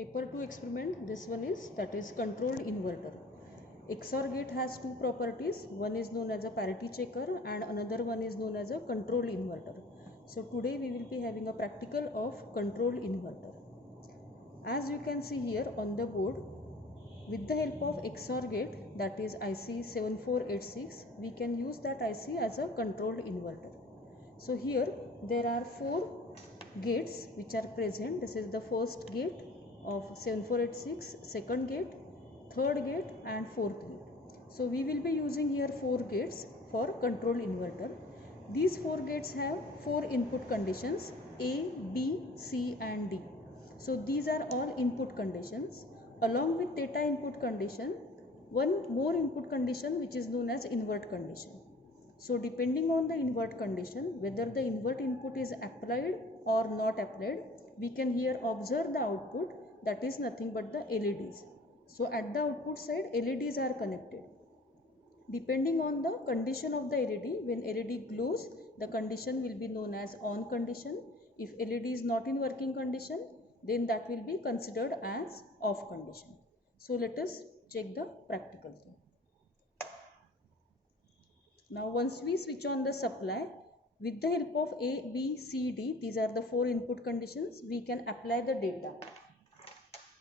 paper 2 experiment. This one is, that is controlled inverter. XOR gate has two properties. One is known as a parity checker and another one is known as a controlled inverter. So today we will be having a practical of controlled inverter. As you can see here on the board, with the help of XOR gate, that is IC 7486, we can use that IC as a controlled inverter. So here there are 4 gates which are present. This is the first gate of 7486, second gate, third gate and fourth gate. So we will be using here 4 gates for controlled inverter. These 4 gates have 4 input conditions, A, B, C and D. So these are all input conditions. Along with theta input condition, one more input condition which is known as invert condition. So depending on the invert condition, whether the invert input is applied or not applied, we can here observe the output, that is nothing but the LEDs. So at the output side, LEDs are connected. Depending on the condition of the LED, when LED glows, the condition will be known as on condition. If LED is not in working condition, then that will be considered as off condition. So let us check the practical thing. Now once we switch on the supply, with the help of A, B, C, D, these are the 4 input conditions, we can apply the data.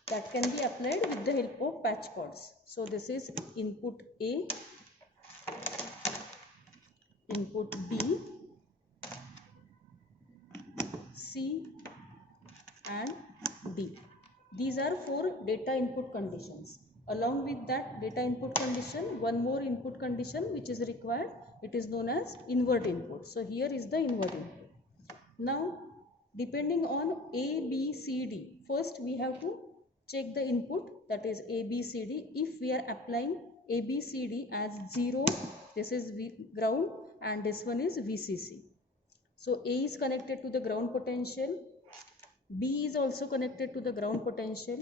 That can be applied with the help of patch cords. So this is input A, input B, C and D. These are 4 data input conditions. Along with that data input condition, one more input condition which is required, it is known as invert input. So here is the invert input. Now depending on A, B, C, D, first we have to check the input, that is A, B, C, D. If we are applying A, B, C, D as 0, this is ground and this one is VCC. So A is connected to the ground potential, B is also connected to the ground potential,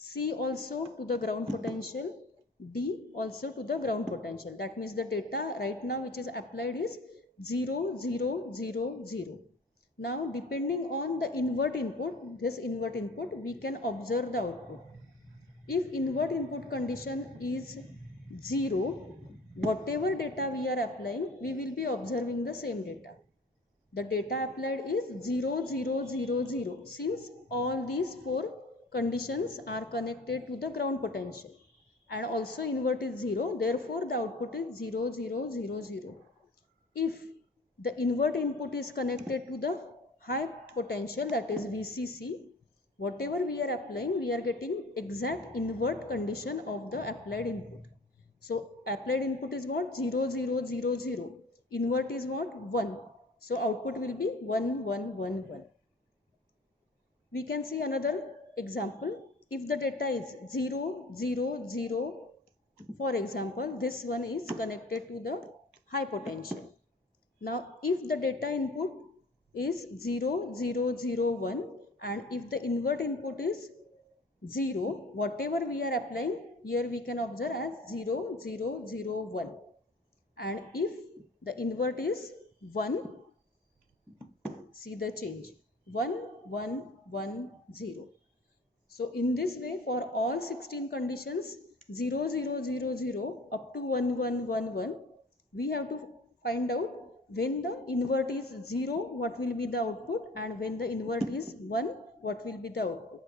C also to the ground potential, D also to the ground potential. That means the data right now which is applied is 0, 0, 0, 0. Now depending on the invert input, this invert input, we can observe the output. If invert input condition is 0, whatever data we are applying, we will be observing the same data. The data applied is 0, 0, 0, 0, since all these 4 conditions are connected to the ground potential and also invert is 0, therefore the output is 0, 0, 0, 0. If the invert input is connected to the high potential, that is VCC, whatever we are applying, we are getting exact invert condition of the applied input. So applied input is what? 0, 0, 0, 0. Invert is what? 1. So output will be 1, 1, 1, 1. We can see another example. If the data is 0, 0, 0, for example, this one is connected to the high potential. Now if the data input is 0, 0, 0, 1 and if the invert input is 0, whatever we are applying, here we can observe as 0, 0, 0, 1. And if the invert is 1, see the change, 1, 1, 1, 0. So in this way, for all 16 conditions, 0, 0, 0, 0 up to 1, 1, 1, 1, we have to find out when the invert is 0, what will be the output, and when the invert is 1, what will be the output.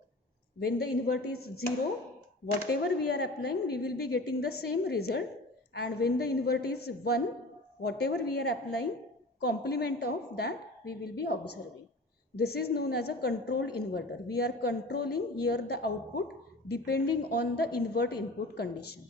When the invert is 0, whatever we are applying, we will be getting the same result, and when the invert is 1, whatever we are applying, complement of that we will be observing. This is known as a controlled inverter. We are controlling here the output depending on the invert input condition.